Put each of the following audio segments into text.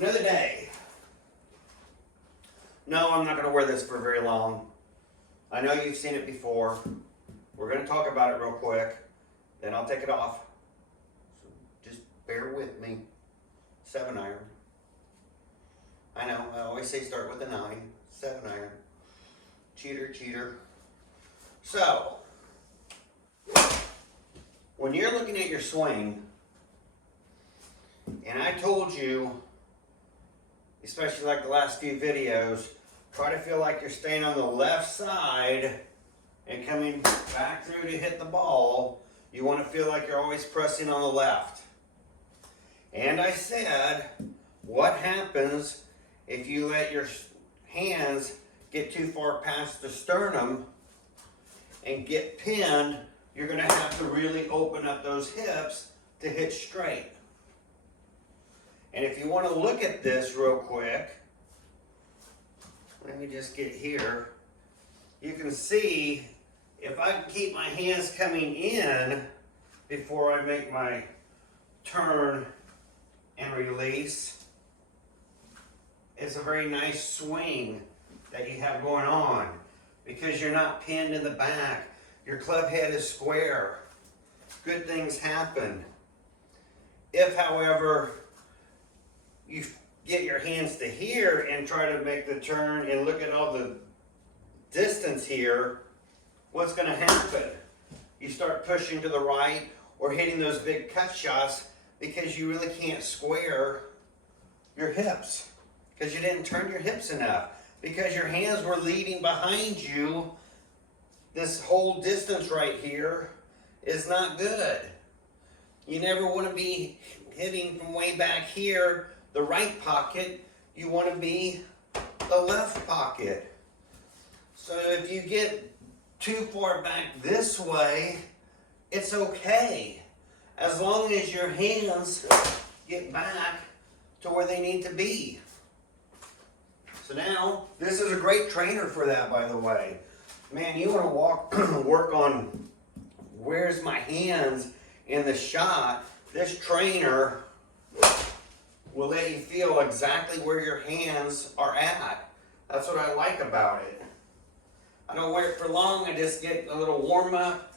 Another day. No, I'm not going to wear this for very long. I know you've seen it before. We're going to talk about it real quick. Then I'll take it off. So just bear with me. 7-iron. I know, I always say start with a 9. 7-iron. Cheater, cheater. So, when you're looking at your swing, and I told you, especially like the last few videos, try to feel like you're staying on the left side and coming back through to hit the ball. You want to feel like you're always pressing on the left. And I said, what happens if you let your hands get too far past the sternum and get pinned? You're going to have to really open up those hips to hit straight. And if you want to look at this real quick, let me just get here. You can see if I can keep my hands coming in before I make my turn and release, it's a very nice swing that you have going on because you're not pinned in the back. Your club head is square. Good things happen. If, however, you get your hands to here and try to make the turn and look at all the distance here, what's going to happen? You start pushing to the right or hitting those big cut shots because you really can't square your hips because you didn't turn your hips enough because your hands were leading behind you. This whole distance right here is not good. You never want to be hitting from way back here the right pocket. You want to be the left pocket. So if you get too far back this way, it's okay, as long as your hands get back to where they need to be. So now, this is a great trainer for that, by the way. Man, you want to work on where's my hands in the shot. This trainer will let you feel exactly where your hands are at. That's what I like about it. I don't wear it for long. I just get a little warm up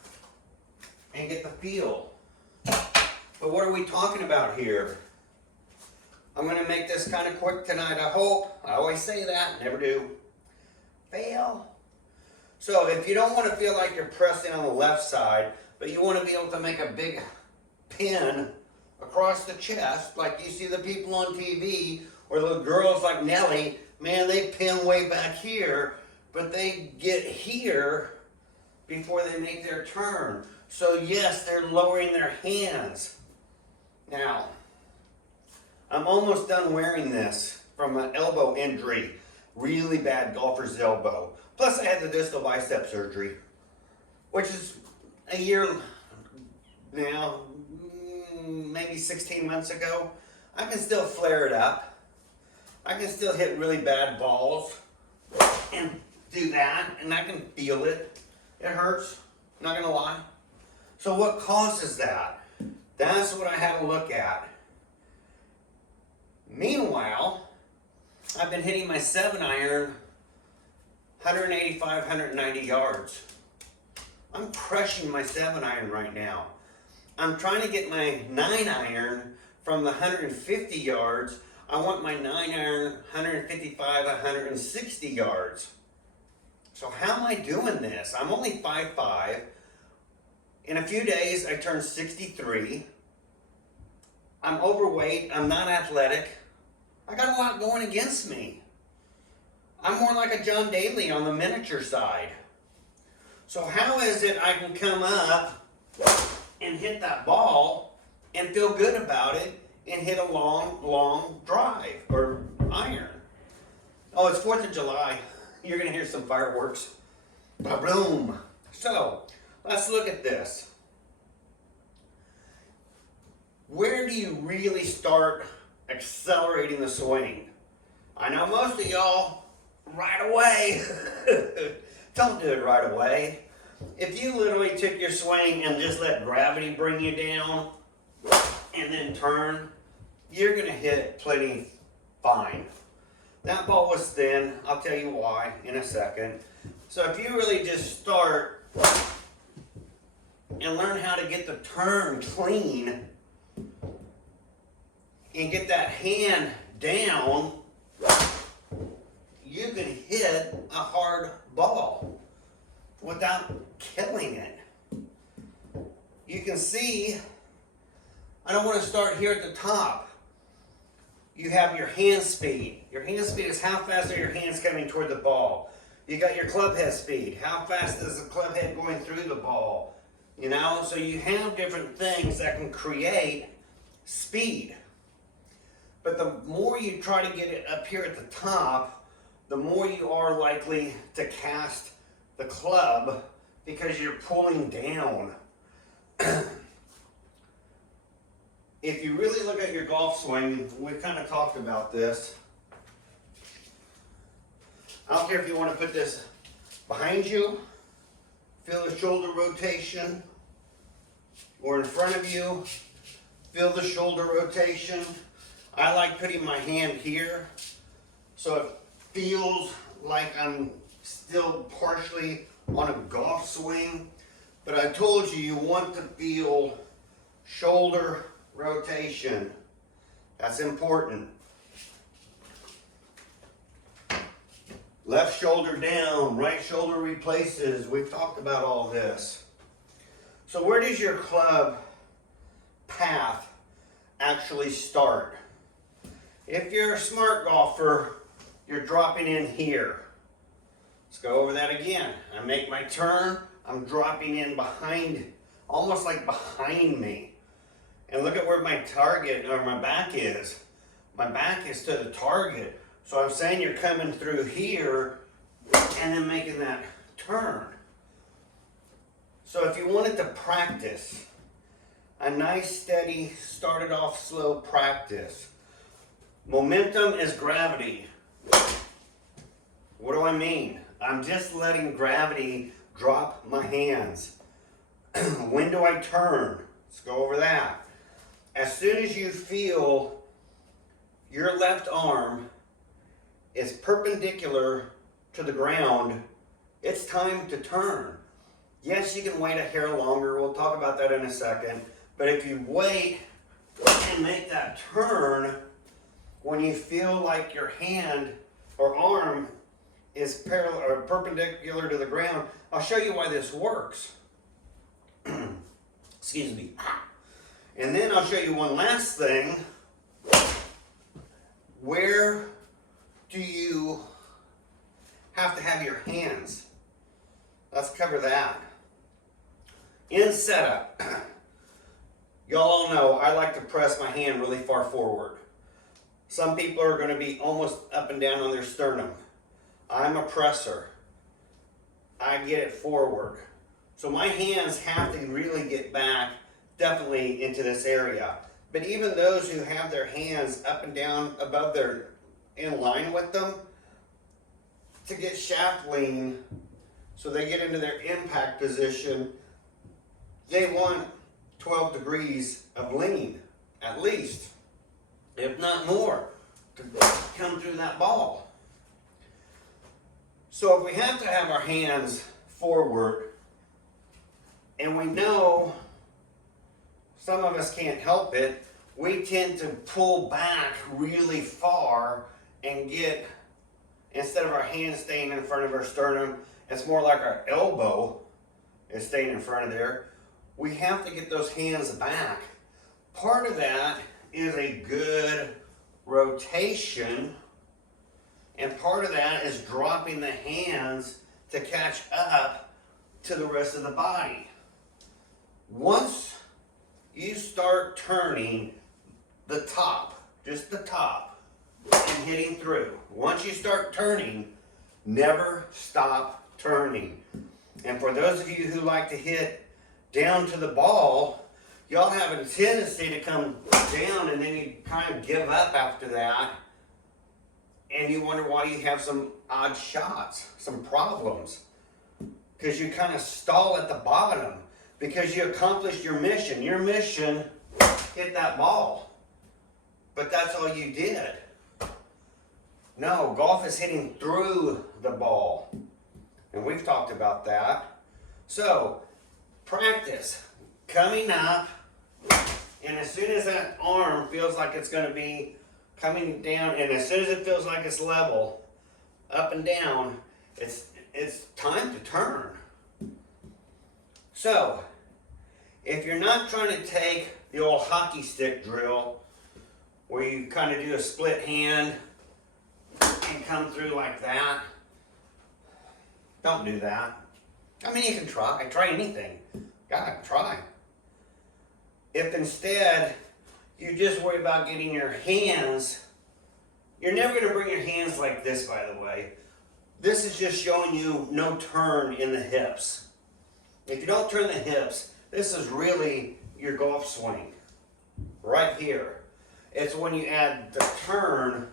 and get the feel. But what are we talking about here? I'm going to make this kind of quick tonight, I hope. I always say that, never do. Fail. So if you don't want to feel like you're pressing on the left side, but you want to be able to make a big pin across the chest, like you see the people on TV, or the girls like Nelly, man, they pin way back here, but they get here before they make their turn. So yes, they're lowering their hands. Now, I'm almost done wearing this from an elbow injury, really bad golfer's elbow. Plus I had the distal bicep surgery, which is a year now, maybe 16 months ago. I can still flare it up. I can still hit really bad balls and do that, and I can feel it. It hurts, not gonna lie. So what causes that? That's what I have to look at. Meanwhile, I've been hitting my 7-iron 185, 190 yards. I'm crushing my 7-iron right now. I'm trying to get my 9-iron from the 150 yards. I want my 9-iron 155, 160 yards. So how am I doing this? I'm only 5'5". In a few days, I turn 63. I'm overweight. I'm not athletic. I got a lot going against me. I'm more like a John Daly on the miniature side. So how is it I can come up and hit that ball and feel good about it and hit a long, long drive or iron? Oh, it's 4th of July. You're going to hear some fireworks. Ba-boom. So, let's look at this. Where do you really start accelerating the swing? I know most of y'all right away. Don't do it right away. If you literally took your swing and just let gravity bring you down and then turn, you're going to hit plenty fine. That ball was thin. I'll tell you why in a second. So if you really just start and learn how to get the turn clean and get that hand down, you can hit a hard ball without killing it. You can see, I don't want to start here at the top. You have your hand speed. Your hand speed is how fast are your hands coming toward the ball. You got your club head speed. How fast is the club head going through the ball? You know, so you have different things that can create speed. But the more you try to get it up here at the top, the more you are likely to cast the club because you're pulling down. If you really look at your golf swing, we've kind of talked about this. I don't care if you want to put this behind you, feel the shoulder rotation, or in front of you, feel the shoulder rotation. I like putting my hand here so it feels like I'm still partially on a golf swing. But I told you, you want to feel shoulder rotation. That's important. Left shoulder down, right shoulder replaces. We've talked about all this. So where does your club path actually start? If you're a smart golfer, you're dropping in here. Let's go over that again. I make my turn, I'm dropping in behind, almost like behind me. And look at where my target or my back is. My back is to the target. So I'm saying you're coming through here and then making that turn. So if you wanted to practice a nice, steady, started off slow practice. Momentum is gravity. What do I mean? I'm just letting gravity drop my hands. When do I turn? Let's go over that. As soon as you feel your left arm is perpendicular to the ground, it's time to turn. Yes, you can wait a hair longer. We'll talk about that in a second. But if you wait and make that turn, when you feel like your hand or arm is parallel or perpendicular to the ground, I'll show you why this works. Excuse me. And then I'll show you one last thing. Where do you have to have your hands? Let's cover that. In setup, y'all all know I like to press my hand really far forward. Some people are going to be almost up and down on their sternum. I'm a presser. I get it forward. So my hands have to really get back definitely into this area. But even those who have their hands up and down above their, in line with them, to get shaft lean, so they get into their impact position, they want 12 degrees of lean, at least, if not more, to come through that ball. So if we have to have our hands forward, and we know some of us can't help it, we tend to pull back really far and get, instead of our hands staying in front of our sternum, it's more like our elbow is staying in front of there. We have to get those hands back. Part of that is a good rotation, and part of that is dropping the hands to catch up to the rest of the body. Once you start turning the top, just the top, and hitting through, once you start turning, never stop turning. And for those of you who like to hit down to the ball, y'all have a tendency to come down and then you kind of give up after that, and you wonder why you have some odd shots, some problems, because you kind of stall at the bottom because you accomplished your mission. Your mission, hit that ball, but that's all you did. No, golf is hitting through the ball. And we've talked about that. So, practice coming up, and as soon as that arm feels like it's going to be coming down, and as soon as it feels like it's level, up and down, it's time to turn. So, if you're not trying to take the old hockey stick drill, where you kind of do a split hand and come through like that, don't do that. I mean, you can try anything. Gotta try. If instead you just worry about getting your hands, you're never going to bring your hands like this, by the way. This is just showing you no turn in the hips. If you don't turn the hips, this is really your golf swing. Right here. It's when you add the turn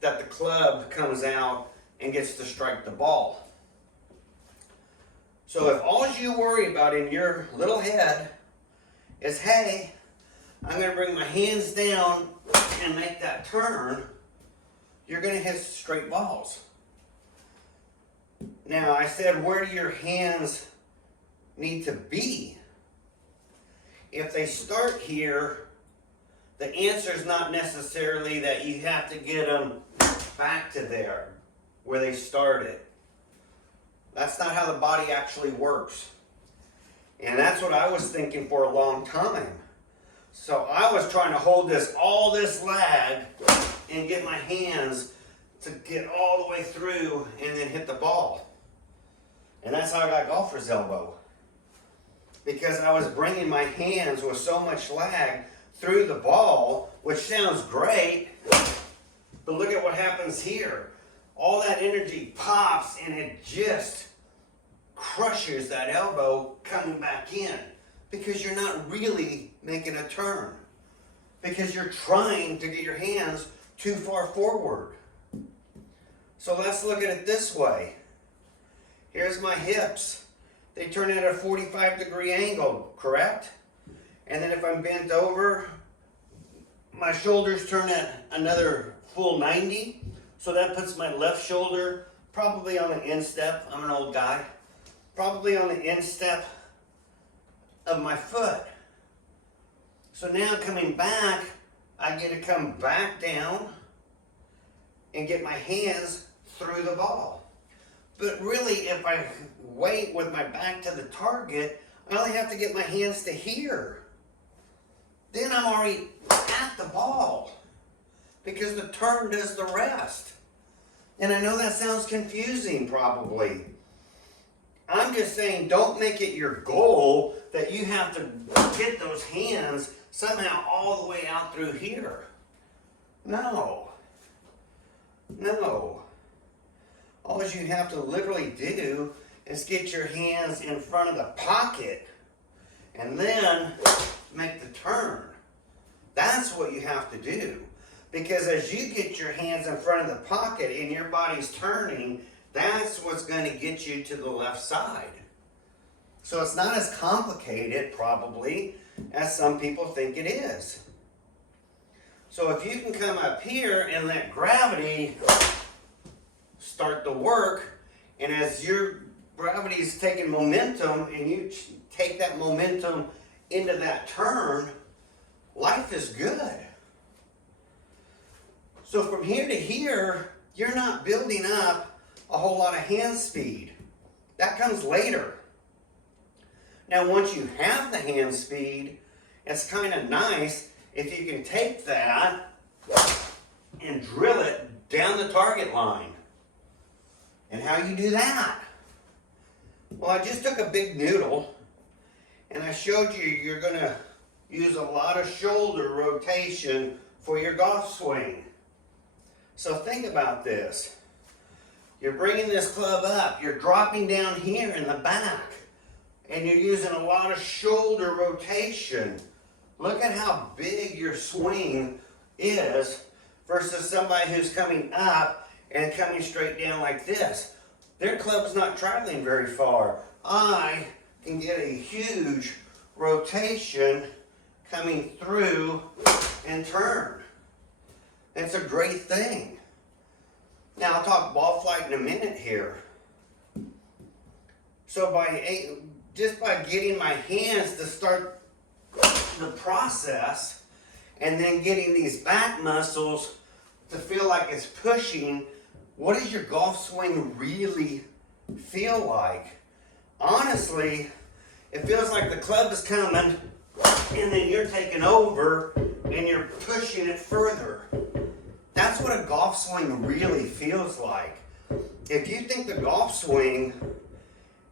that the club comes out and gets to strike the ball. So if all you worry about in your little head is, hey, I'm going to bring my hands down and make that turn, you're going to hit straight balls. Now, I said, where do your hands need to be? If they start here, the answer is not necessarily that you have to get them back to there, where they started. That's not how the body actually works. And that's what I was thinking for a long time. So I was trying to hold all this lag and get my hands to get all the way through and then hit the ball. And that's how I got golfer's elbow. Because I was bringing my hands with so much lag through the ball, which sounds great, but look at what happens here. All that energy pops and it just crushes that elbow coming back in, because you're not really making a turn, because you're trying to get your hands too far forward. So let's look at it this way. Here's my hips. They turn at a 45-degree angle, correct? And then if I'm bent over, my shoulders turn at another full 90. So that puts my left shoulder probably on the instep. I'm an old guy. Probably on the instep of my foot. So now coming back, I get to come back down and get my hands through the ball. But really, if I wait with my back to the target, I only have to get my hands to here. Then I'm already at the ball, because the turn does the rest. And I know that sounds confusing probably. I'm just saying, don't make it your goal that you have to get those hands somehow all the way out through here. No. No. All you have to literally do is get your hands in front of the pocket and then make the turn. That's what you have to do. Because as you get your hands in front of the pocket and your body's turning, that's what's going to get you to the left side. So it's not as complicated, probably, as some people think it is. So if you can come up here and let gravity start the work, and as your gravity is taking momentum and you take that momentum into that turn, life is good. So from here to here, you're not building up a whole lot of hand speed. That comes later. Now once you have the hand speed, it's kind of nice if you can take that and drill it down the target line. And how you do that? Well, I just took a big noodle and I showed you you're going to use a lot of shoulder rotation for your golf swing. So think about this. You're bringing this club up, you're dropping down here in the back, and you're using a lot of shoulder rotation. Look at how big your swing is versus somebody who's coming up and coming straight down like this. Their club's not traveling very far. I can get a huge rotation coming through and turn. It's a great thing. Now I'll talk ball flight in a minute here. So just by getting my hands to start the process and then getting these back muscles to feel like it's pushing, what does your golf swing really feel like? Honestly, it feels like the club is coming and then you're taking over and you're pushing it further. That's what a golf swing really feels like. If you think the golf swing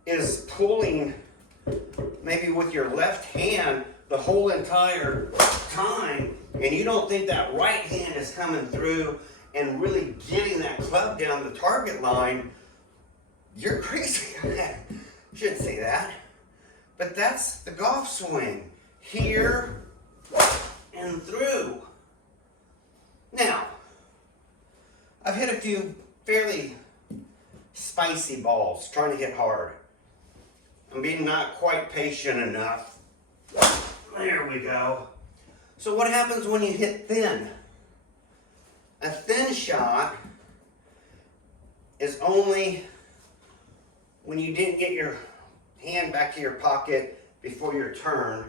is pulling maybe with your left hand the whole entire time, and you don't think that right hand is coming through and really getting that club down the target line, you're crazy. You shouldn't say that. But that's the golf swing. Here and through. Now, I've hit a few fairly spicy balls trying to hit hard. I'm being not quite patient enough. There we go. So what happens when you hit thin? A thin shot is only when you didn't get your hand back to your pocket before your turn,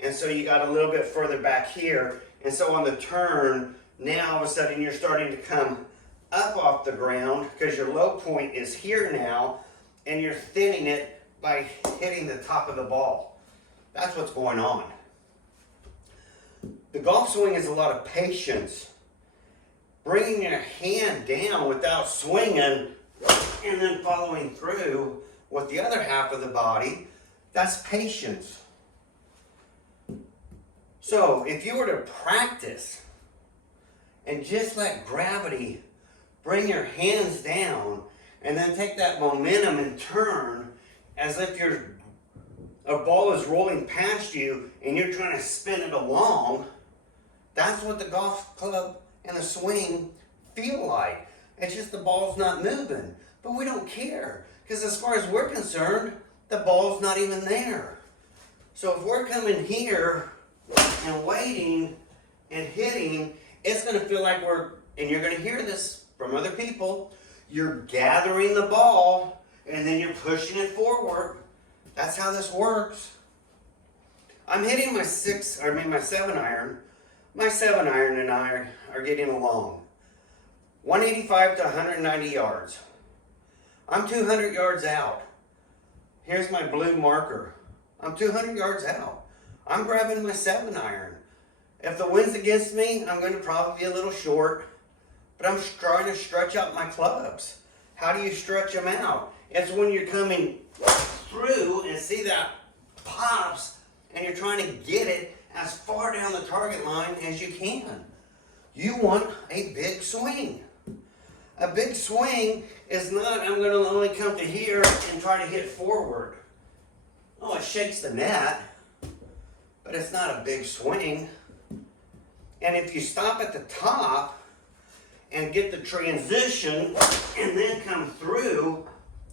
and so you got a little bit further back here, and so on the turn, now all of a sudden you're starting to come up off the ground because your low point is here now, and you're thinning it by hitting the top of the ball. That's what's going on. The golf swing is a lot of patience. Bringing your hand down without swinging and then following through with the other half of the body, that's patience. So if you were to practice and just let gravity bring your hands down and then take that momentum and turn as if a ball is rolling past you and you're trying to spin it along, that's what the golf club and the swing feel like. It's just the ball's not moving. But we don't care, because as far as we're concerned, the ball's not even there. So if we're coming here and waiting and hitting, it's going to feel like and you're going to hear this from other people, you're gathering the ball and then you're pushing it forward. That's how this works. I'm hitting my 7 iron. My 7 iron and I are getting along. 185 to 190 yards. I'm 200 yards out. Here's my blue marker. I'm 200 yards out. I'm grabbing my 7 iron. If the wind's against me, I'm going to probably be a little short, but I'm trying to stretch out my clubs. How do you stretch them out? It's when you're coming through and see that pops and you're trying to get it as far down the target line as you can. You want a big swing. A big swing is not, I'm going to only come to here and try to hit forward. Oh, it shakes the net, but it's not a big swing. And if you stop at the top and get the transition and then come through,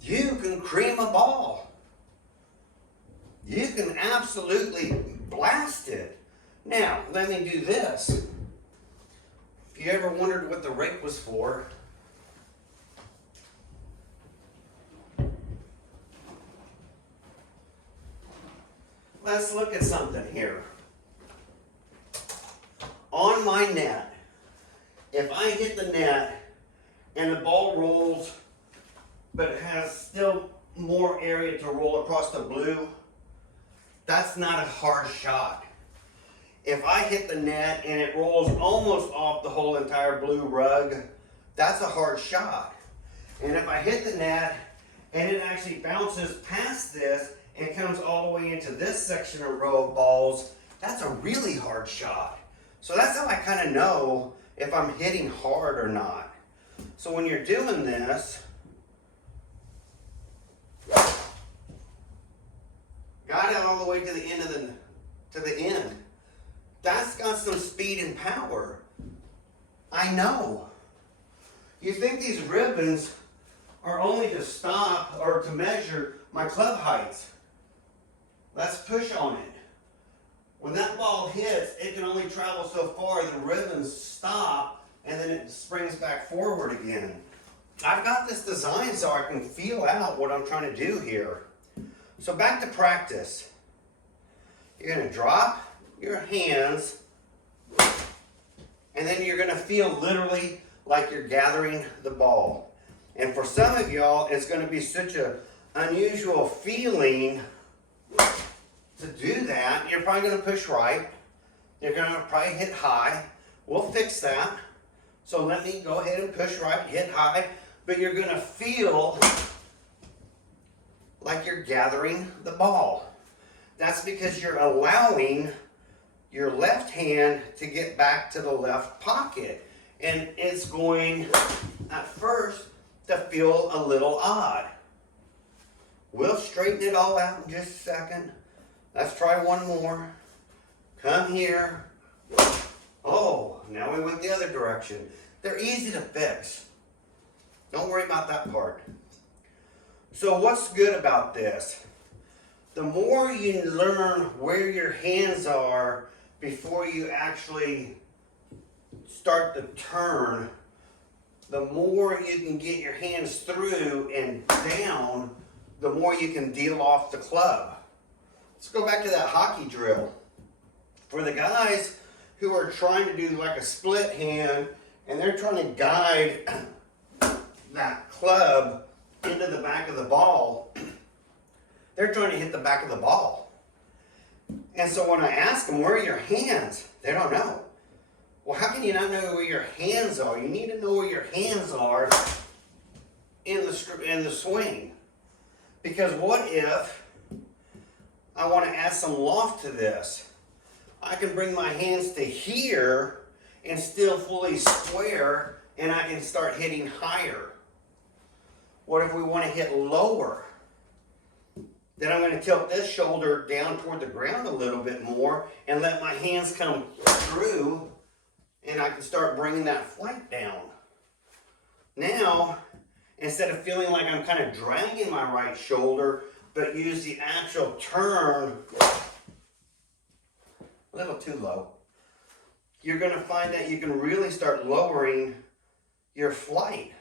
you can cream a ball. You can absolutely blast it. Now, let me do this. If you ever wondered what the rake was for, let's look at something here. On my net, if I hit the net and the ball rolls, but it has still more area to roll across the blue, that's not a hard shot. If I hit the net and it rolls almost off the whole entire blue rug, that's a hard shot. And if I hit the net and it actually bounces past this and comes all the way into this section or row of balls, that's a really hard shot. So that's how I kind of know if I'm hitting hard or not. So when you're doing this, got it all the way to the end. That's got some speed and power. I know. You think these ribbons are only to stop or to measure my club heights. Let's push on it. When that ball hits, it can only travel so far. The ribbons stop and then it springs back forward again. I've got this designed so I can feel out what I'm trying to do here. So back to practice. You're going to drop your hands, and then you're going to feel literally like you're gathering the ball. And for some of y'all, it's going to be such an unusual feeling to do that. You're probably going to push right. You're going to probably hit high. We'll fix that. So let me go ahead and push right, hit high. But you're going to feel like you're gathering the ball. That's because you're allowing your left hand to get back to the left pocket. And it's going, at first, to feel a little odd. We'll straighten it all out in just a second. Let's try one more. Come here. Oh, now we went the other direction. They're easy to fix. Don't worry about that part. So what's good about this? The more you learn where your hands are before you actually start the turn, the more you can get your hands through and down, the more you can deal off the club. Let's go back to that hockey drill. For the guys who are trying to do like a split hand and they're trying to guide that club into the back of the ball, they're trying to hit the back of the ball. And so when I ask them, where are your hands? They don't know. Well, how can you not know where your hands are? You need to know where your hands are in the swing. Because what if I want to add some loft to this? I can bring my hands to here and still fully square, and I can start hitting higher. What if we want to hit lower? Then I'm going to tilt this shoulder down toward the ground a little bit more and let my hands come through, and I can start bringing that flank down. Now, instead of feeling like I'm kind of dragging my right shoulder, but use the actual turn a little too low, you're going to find that you can really start lowering your flight.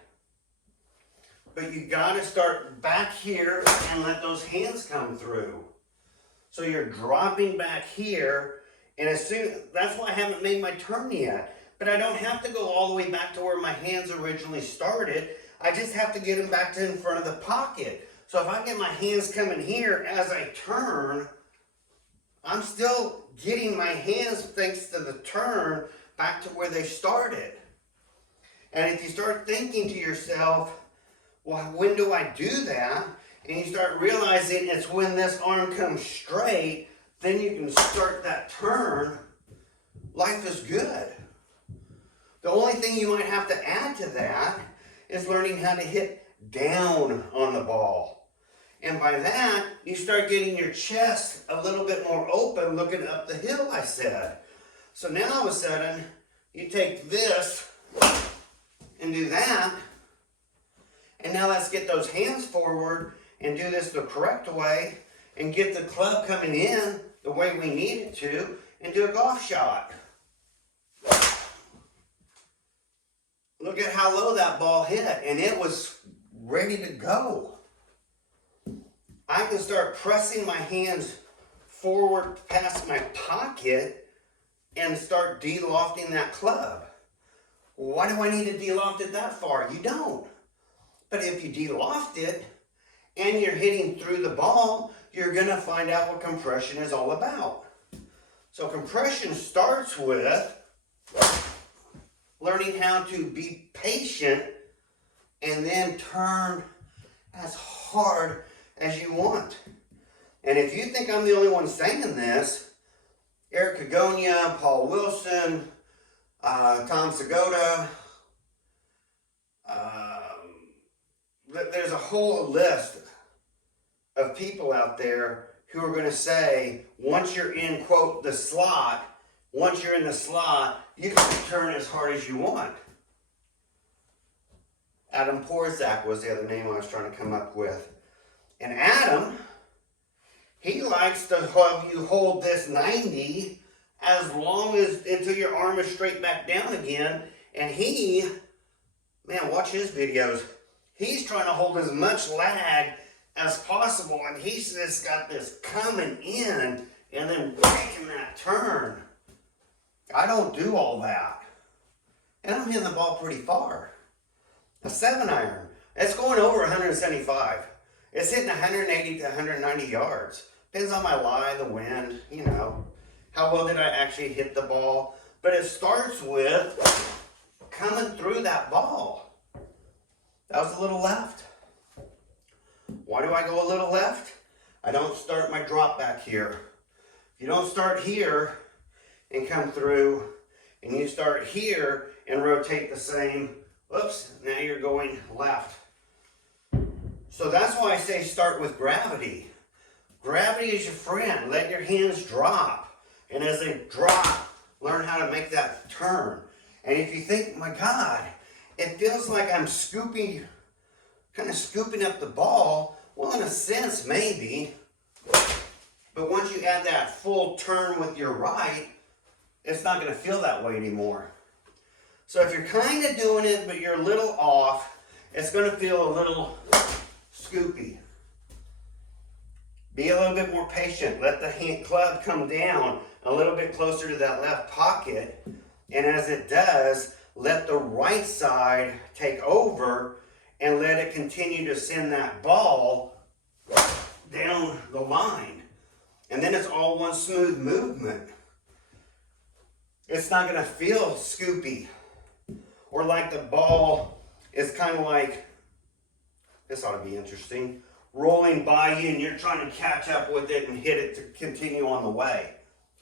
But you got to start back here and let those hands come through. So you're dropping back here, and that's why I haven't made my turn yet. But I don't have to go all the way back to where my hands originally started. I just have to get them back to in front of the pocket. So if I get my hands coming here as I turn, I'm still getting my hands, thanks to the turn, back to where they started. And if you start thinking to yourself, well, when do I do that? And you start realizing it's when this arm comes straight, then you can start that turn. Life is good. The only thing you might have to add to that is learning how to hit down on the ball. And by that, you start getting your chest a little bit more open, looking up the hill, I said. So now all of a sudden, you take this and do that. And now let's get those hands forward and do this the correct way and get the club coming in the way we need it to and do a golf shot. Look at how low that ball hit, and it was ready to go. I can start pressing my hands forward past my pocket and start de-lofting that club. Why do I need to de-loft it that far? You don't. But if you de-loft it and you're hitting through the ball, you're going to find out what compression is all about. So compression starts with learning how to be patient and then turn as hard as you want. And if you think I'm the only one saying this, Eric Cagonia, Paul Wilson, Tom Segota, there's a whole list of people out there who are going to say, once you're in, quote, the slot, once you're in the slot, you can turn as hard as you want. Adam Porzak was the other name I was trying to come up with. And Adam, he likes to have you hold this 90 as long as until your arm is straight back down again. And he, man, watch his videos. He's trying to hold as much lag as possible, and he's just got this coming in and then making that turn. I don't do all that. And I'm hitting the ball pretty far. A 7-iron. It's going over 175. It's hitting 180 to 190 yards. Depends on my lie, the wind, you know. How well did I actually hit the ball? But it starts with coming through that ball. That was a little left. Why do I go a little left? I don't start my drop back here. If you don't start here and come through, and you start here and rotate the same, whoops, now you're going left. So that's why I say start with gravity. Gravity is your friend. Let your hands drop. And as they drop, learn how to make that turn. And if you think, my God, it feels like I'm scooping, kind of scooping up the ball, well, in a sense, maybe. But once you add that full turn with your right, it's not going to feel that way anymore. So if you're kind of doing it, but you're a little off, it's going to feel a little scoopy. Be a little bit more patient. Let the club come down a little bit closer to that left pocket. And as it does, let the right side take over and let it continue to send that ball down the line. And then it's all one smooth movement. It's not going to feel scoopy or like the ball is kind of like, this ought to be interesting, rolling by you and you're trying to catch up with it and hit it to continue on the way.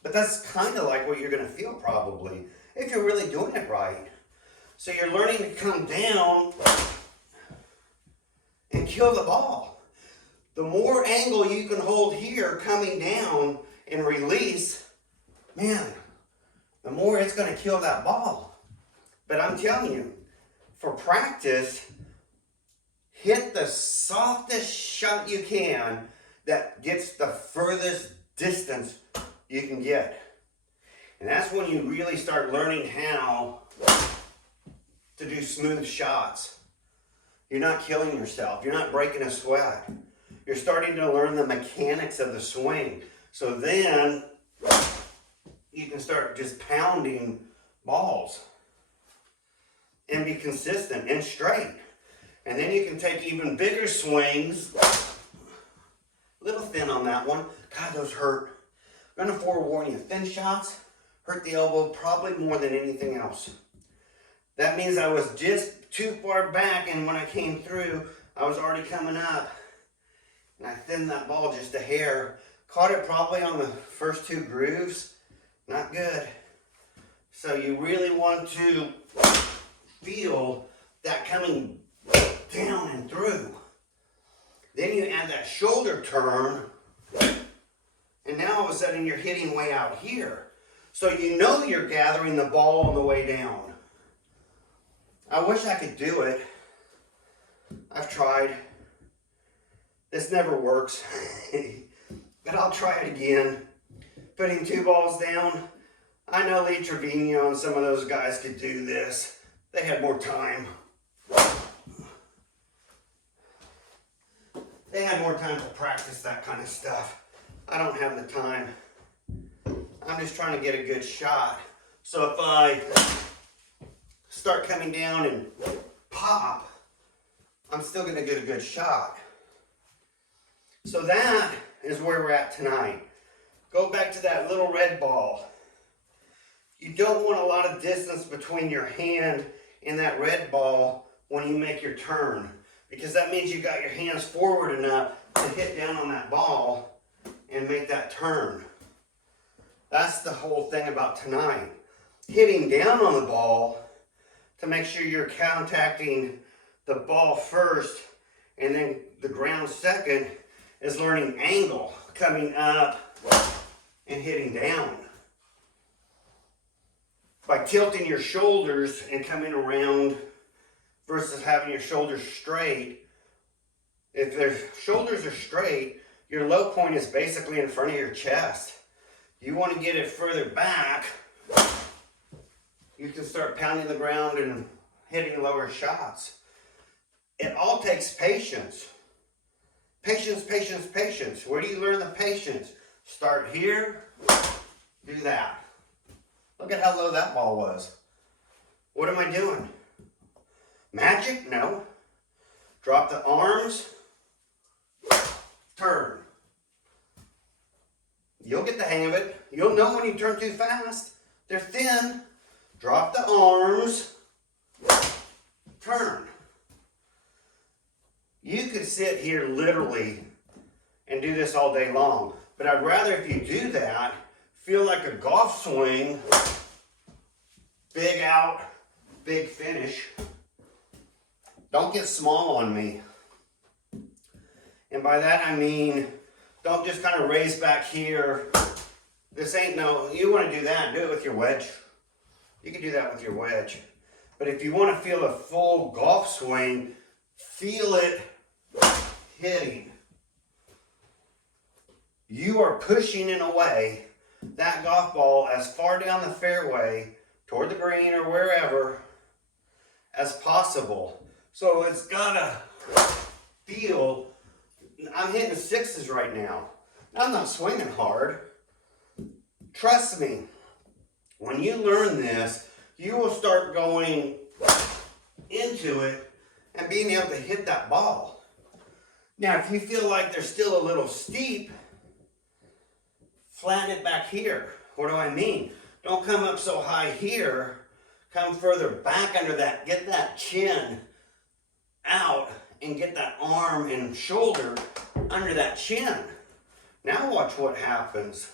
But that's kind of like what you're going to feel probably if you're really doing it right. So you're learning to come down and kill the ball. The more angle you can hold here coming down and release, man, the more it's going to kill that ball. But I'm telling you, for practice, hit the softest shot you can that gets the furthest distance you can get. And that's when you really start learning how to do smooth shots. You're not killing yourself. You're not breaking a sweat. You're starting to learn the mechanics of the swing. So then you can start just pounding balls and be consistent and straight. And then you can take even bigger swings. A little thin on that one. God, those hurt. I'm going to forewarn you, thin shots hurt the elbow probably more than anything else. That means I was just too far back, and when I came through, I was already coming up. And I thinned that ball just a hair. Caught it probably on the first two grooves. Not good. So you really want to feel that coming down and through. Then you add that shoulder turn, and now all of a sudden you're hitting way out here. So you know you're gathering the ball on the way down. I wish I could do it. I've tried. This never works. But I'll try it again. Putting two balls down. I know Lee Trevino and some of those guys could do this. They had more time. They had more time to practice that kind of stuff. I don't have the time. I'm just trying to get a good shot. So if I start coming down and pop, I'm still going to get a good shot. So that is where we're at tonight. Go back to that little red ball. You don't want a lot of distance between your hand and that red ball when you make your turn, because that means you got your hands forward enough to hit down on that ball and make that turn. That's the whole thing about tonight. Hitting down on the ball to make sure you're contacting the ball first and then the ground second is learning angle, coming up and hitting down. By tilting your shoulders and coming around versus having your shoulders straight, if their shoulders are straight, your low point is basically in front of your chest. You want to get it further back, you can start pounding the ground and hitting lower shots. it all takes patience. Patience, patience, patience. Where do you learn the patience? Start here, do that. Look at how low that ball was. What am I doing? Magic? No. Drop the arms, turn. You'll get the hang of it. You'll know when you turn too fast. They're thin. Drop the arms, turn. You could sit here literally and do this all day long, but I'd rather if you do that, feel like a golf swing, big out, big finish. Don't get small on me. And by that I mean, don't just kind of raise back here. This ain't no, you want to do that, do it with your wedge. You can do that with your wedge. But if you want to feel a full golf swing, feel it hitting. You are pushing in a way that golf ball as far down the fairway toward the green or wherever as possible. So it's gotta feel, I'm hitting sixes right now. I'm not swinging hard. Trust me, when you learn this, you will start going into it and being able to hit that ball. Now, if you feel like they're still a little steep, flatten it back here. What do I mean? Don't come up so high here. Come further back under that. Get that chin out and get that arm and shoulder under that chin. Now watch what happens.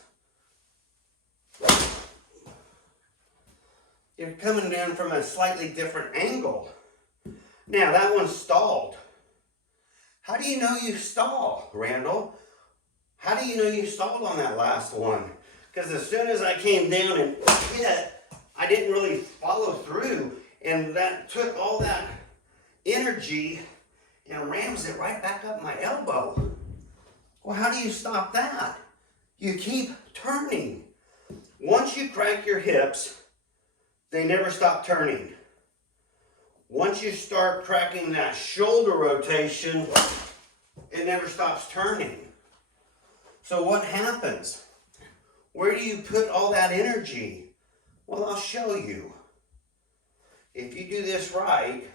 You're coming in from a slightly different angle. Now that one's stalled. How do you know you stalled, Randall? How do you know you stalled on that last one? Because as soon as I came down and hit, I didn't really follow through, and that took all that energy and rams it right back up my elbow. Well, how do you stop that? You keep turning. Once you crack your hips, they never stop turning. Once you start cracking that shoulder rotation, it never stops turning. So what happens? Where do you put all that energy? Well, I'll show you. If you do this right,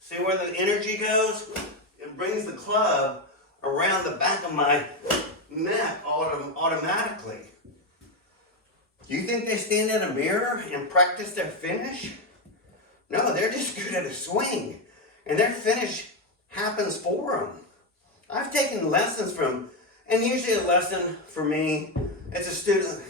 see where the energy goes? It brings the club around the back of my neck automatically. You think they stand in a mirror and practice their finish? No, they're just good at a swing. And their finish happens for them. I've taken lessons from, and usually a lesson for me, it's a student,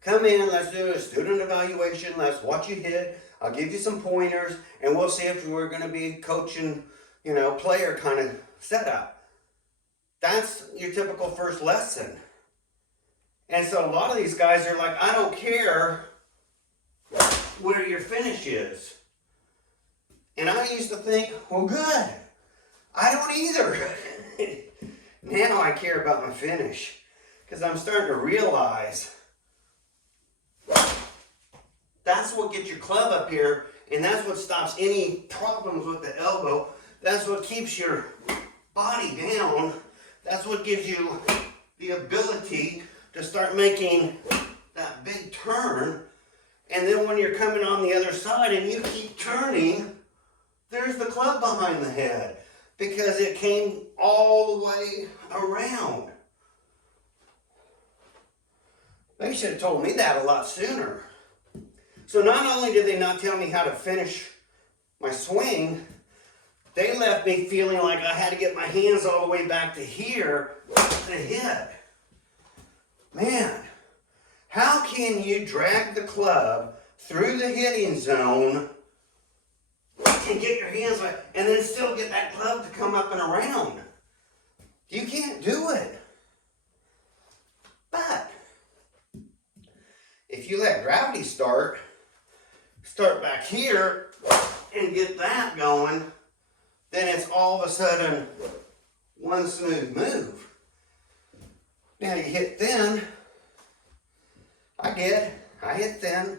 come in, let's do a student evaluation, let's watch you hit, I'll give you some pointers, and we'll see if we're gonna be coaching, player kind of setup. That's your typical first lesson. And so a lot of these guys are like, I don't care where your finish is. And I used to think, well, good. I don't either. Now I care about my finish because I'm starting to realize that's what gets your club up here, and that's what stops any problems with the elbow. That's what keeps your body down. That's what gives you the ability to start making that big turn. And then when you're coming on the other side and you keep turning, there's the club behind the head because it came all the way around. They should have told me that a lot sooner. So not only did they not tell me how to finish my swing, they left me feeling like I had to get my hands all the way back to here to hit. Man, how can you drag the club through the hitting zone and get your hands like, and then still get that club to come up and around? You can't do it. But if you let gravity start back here and get that going, then it's all of a sudden one smooth move. Now you hit thin. I hit thin.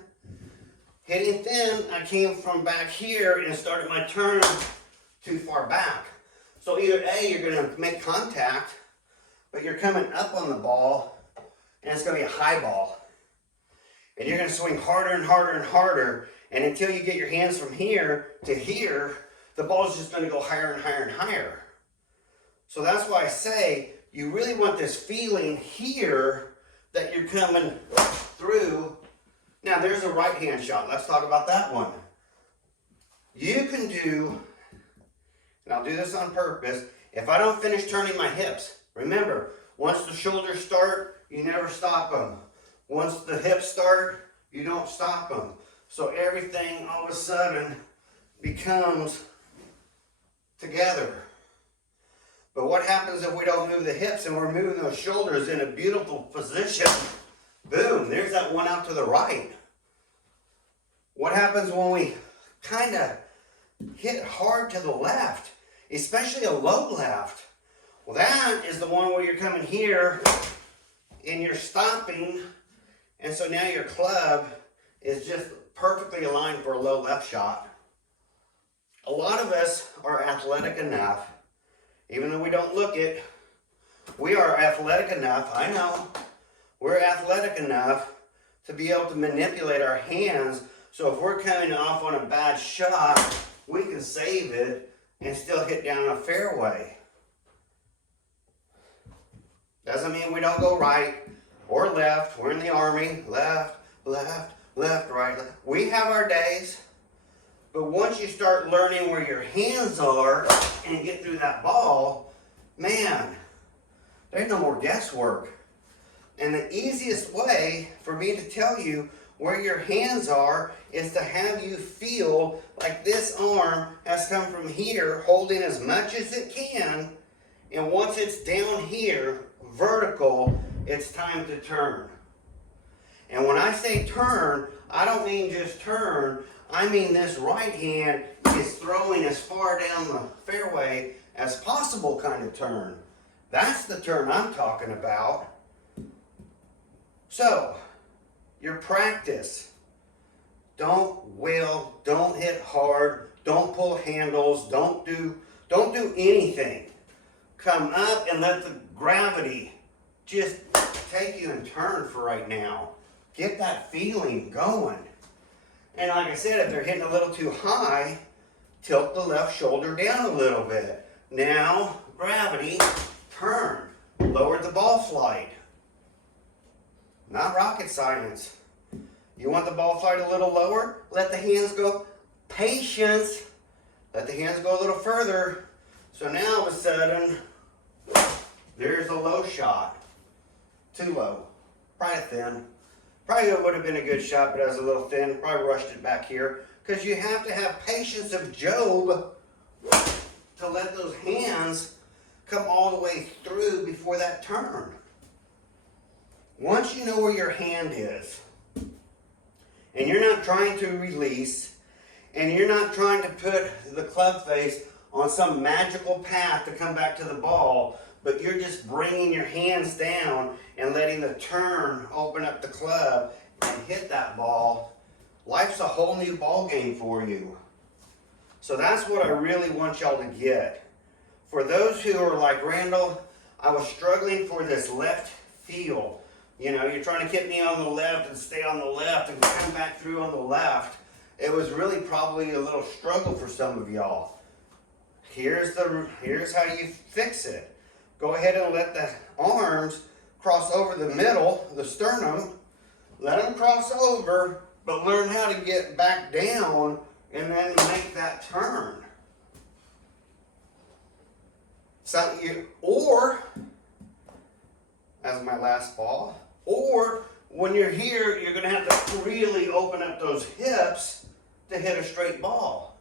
Hitting thin, I came from back here and started my turn too far back. So either A, you're going to make contact, but you're coming up on the ball, and it's going to be a high ball. And you're going to swing harder and harder and harder, and until you get your hands from here to here, the ball is just going to go higher and higher and higher. So that's why I say you really want this feeling here that you're coming through. Now there's a right hand shot. Let's talk about that one. You can do, and I'll do this on purpose, if I don't finish turning my hips, remember, once the shoulders start, you never stop them. Once the hips start, you don't stop them. So everything all of a sudden becomes together. But what happens if we don't move the hips and we're moving those shoulders in a beautiful position? Boom, there's that one out to the right. What happens when we kind of hit hard to the left, especially a low left? Well, that is the one where you're coming here and you're stopping, and so now your club is just perfectly aligned for a low left shot. A lot of us are athletic enough, even though we don't look it, we are athletic enough, I know, we're athletic enough to be able to manipulate our hands, so if we're coming off on a bad shot, we can save it and still hit down a fairway. Doesn't mean we don't go right or left. We're in the Army. Left, left, left, right, left. We have our days. But once you start learning where your hands are and get through that ball, man, there's no more guesswork. And the easiest way for me to tell you where your hands are is to have you feel like this arm has come from here, holding as much as it can, and once it's down here, vertical, it's time to turn. And when I say turn, I don't mean just turn, I mean this right hand is throwing as far down the fairway as possible kind of turn. That's the turn I'm talking about. So, your practice. Don't wheel, don't hit hard, don't pull handles, don't do anything. Come up and let the gravity just take you and turn for right now. Get that feeling going. And like I said, if they're hitting a little too high, tilt the left shoulder down a little bit. Now, gravity, turn. Lower the ball flight. Not rocket science. You want the ball flight a little lower? Let the hands go. Patience. Let the hands go a little further. So now all of a sudden, there's a low shot. Too low. Probably thin. Probably would have been a good shot, but it was a little thin. Probably rushed it back here. Because you have to have patience of Job to let those hands come all the way through before that turn. Once you know where your hand is, and you're not trying to release, and you're not trying to put the club face on some magical path to come back to the ball, but you're just bringing your hands down and letting the turn open up the club and hit that ball, life's a whole new ball game for you. So that's what I really want y'all to get. For those who are like, Randall, I was struggling for this left feel. You know, you're trying to get me on the left and stay on the left and come back through on the left. It was really probably a little struggle for some of y'all. Here's how you fix it. Go ahead and let the arms cross over the middle, the sternum. Let them cross over, but learn how to get back down and then make that turn. Or, as my last ball, or when you're here, you're going to have to really open up those hips to hit a straight ball.